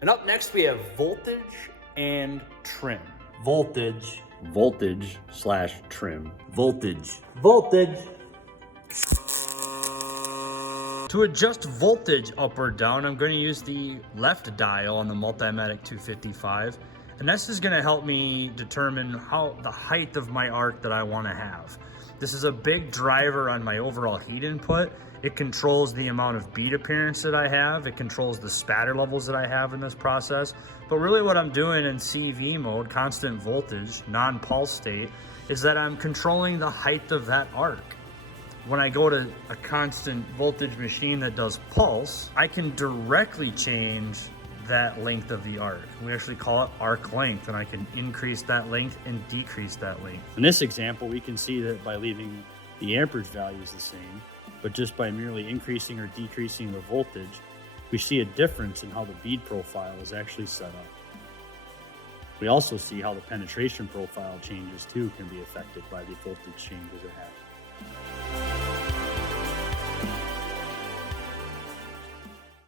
And up next we have voltage and trim. Voltage. Voltage slash trim. Voltage. Voltage. To adjust voltage up or down, I'm going to use the left dial on the Multimatic 255. And this is going to help me determine how the height of my arc that I want to have. This is a big driver on my overall heat input. It controls the amount of bead appearance that I have. It controls the spatter levels that I have in this process. But really what I'm doing in CV mode, constant voltage, non-pulse state, is that I'm controlling the height of that arc. When I go to a constant voltage machine that does pulse, I can directly change that length of the arc. We actually call it arc length, and I can increase that length and decrease that length. In this example, we can see that by leaving the amperage values the same, but just by merely increasing or decreasing the voltage, we see a difference in how the bead profile is actually set up. We also see how the penetration profile changes too can be affected by the voltage changes it has.